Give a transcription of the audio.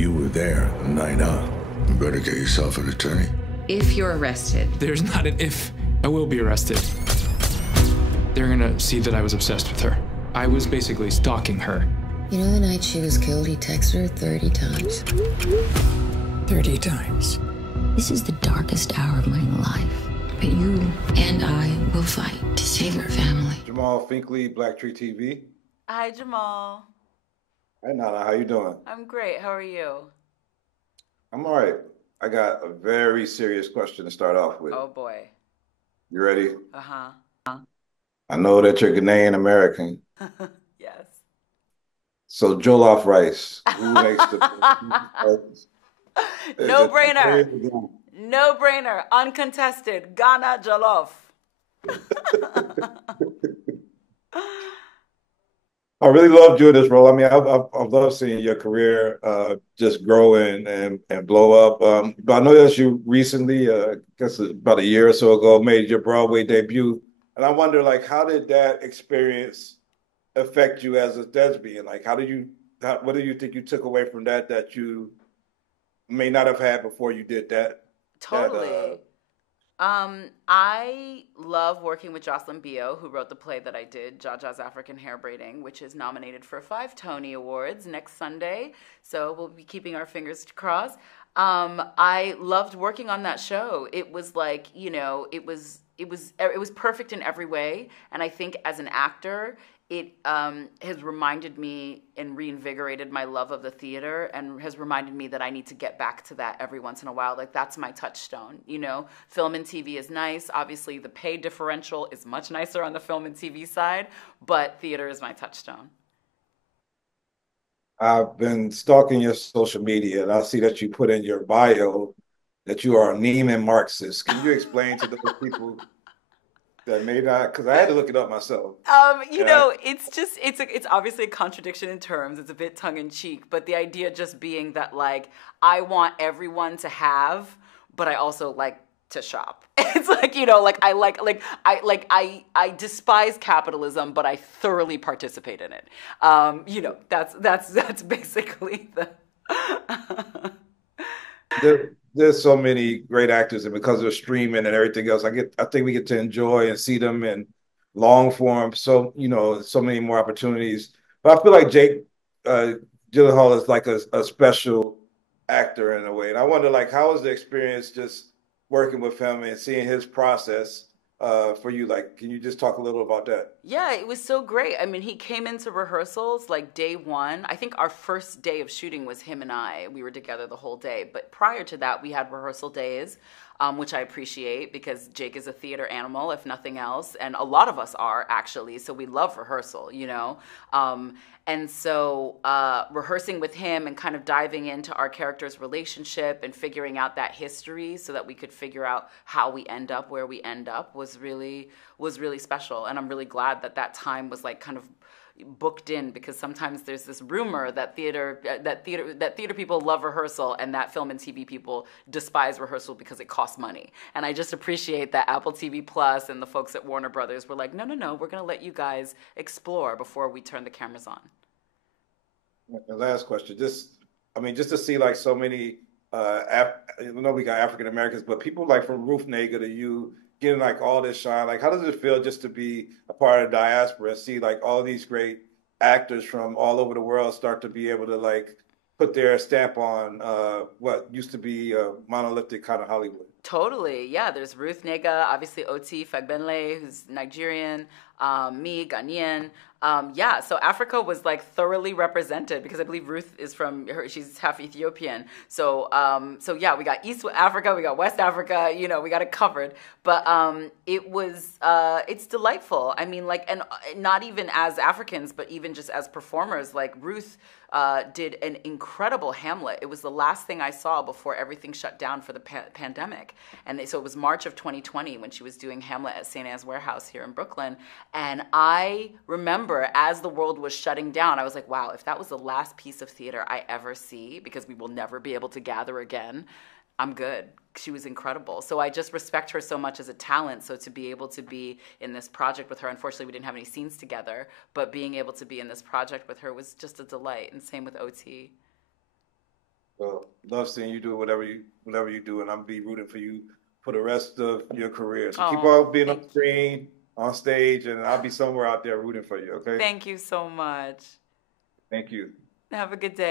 You were there the night of. You better get yourself an attorney. If you're arrested. There's not an if. I will be arrested. They're gonna see that I was obsessed with her. I was basically stalking her. You know the night she was killed, he texted her 30 times. 30 times. This is the darkest hour of my life. But you and I will fight to save her family. Jamal Finkley, Black Tree TV. Hi, Jamal. Hi, Nana. How you doing? I'm great. How are you? I'm all right. I got a very serious question to start off with. Oh, boy. You ready? Uh-huh. I know that you're Ghanaian American. Yes. So jollof rice. Who makes the No brainer. No brainer. Uncontested. Ghana jollof. I really love doing this role. I mean, I've loved seeing your career just grow and blow up. But I know that you recently, I guess about a year or so ago, made your Broadway debut. And I wonder, like, how did that experience affect you as a thespian? Like, what do you think you took away from that you may not have had before you did that? Totally. I love working with Jocelyn Bio, who wrote the play that I did, Jaja's African Hair Braiding, which is nominated for 5 Tony Awards next Sunday. So we'll be keeping our fingers crossed. I loved working on that show. It was like, you know, it was perfect in every way. And I think as an actor, it has reminded me and reinvigorated my love of the theater and has reminded me that I need to get back to that every once in a while. Like, that's my touchstone, you know? Film and TV is nice. Obviously, the pay differential is much nicer on the film and TV side, but theater is my touchstone. I've been stalking your social media, and I see that you put in your bio that you are a Neiman Marxist. Can you explain to those people that may not, because I had to look it up myself. You know, it's obviously a contradiction in terms. It's a bit tongue in cheek, but the idea just being that, like, I want everyone to have, but I also like to shop. It's like, you know, like I despise capitalism, but I thoroughly participate in it. You know, that's basically the. There's so many great actors, and because of streaming and everything else, I think we get to enjoy and see them in long form. So, you know, so many more opportunities. But I feel like Jake Gyllenhaal is like a special actor in a way. And I wonder, like, how was the experience just working with him and seeing his process for you? Like, can you just talk a little about that? Yeah, it was so great. I mean, he came into rehearsals like day one. I think our first day of shooting was him and I. We were together the whole day. But prior to that, we had rehearsal days, which I appreciate because Jake is a theater animal, if nothing else. And a lot of us are, actually. So we love rehearsal, you know. And so rehearsing with him and kind of diving into our character's relationship and figuring out that history so that we could figure out how we end up where we end up was really special. And I'm really glad that time was like kind of booked in, because sometimes there's this rumor that theater people love rehearsal and that film and TV people despise rehearsal because it costs money. And I just appreciate that Apple TV Plus and the folks at Warner Brothers were like, no, we're going to let you guys explore before we turn the cameras on. The last question, just to see like so many, I know we got African Americans, but people like from Ruth Negga to you getting like all this shine. Like, how does it feel just to be a part of the diaspora and see like all these great actors from all over the world start to be able to like put their stamp on what used to be a monolithic kind of Hollywood? Totally, yeah. There's Ruth Negga, obviously Oti Fagbenle, who's Nigerian, me, Ghanaian. Yeah, so Africa was like thoroughly represented because I believe Ruth is she's half Ethiopian. So yeah, we got East Africa, we got West Africa, you know, we got it covered. But it's delightful. I mean, like, and not even as Africans, but even just as performers, like Ruth did an incredible Hamlet. It was the last thing I saw before everything shut down for the pandemic. And so it was March of 2020 when she was doing Hamlet at St. Anne's Warehouse here in Brooklyn. And I remember as the world was shutting down, I was like, wow, if that was the last piece of theater I ever see, because we will never be able to gather again, I'm good. She was incredible. So I just respect her so much as a talent. So to be able to be in this project with her, unfortunately we didn't have any scenes together, but being able to be in this project with her was just a delight. And same with OT. Well, love seeing you do whatever you do, and I'll be rooting for you for the rest of your career. So keep Oh, on being on thank you. screen, on stage, and I'll be somewhere out there rooting for you. Okay? Thank you so much. Thank you. Have a good day.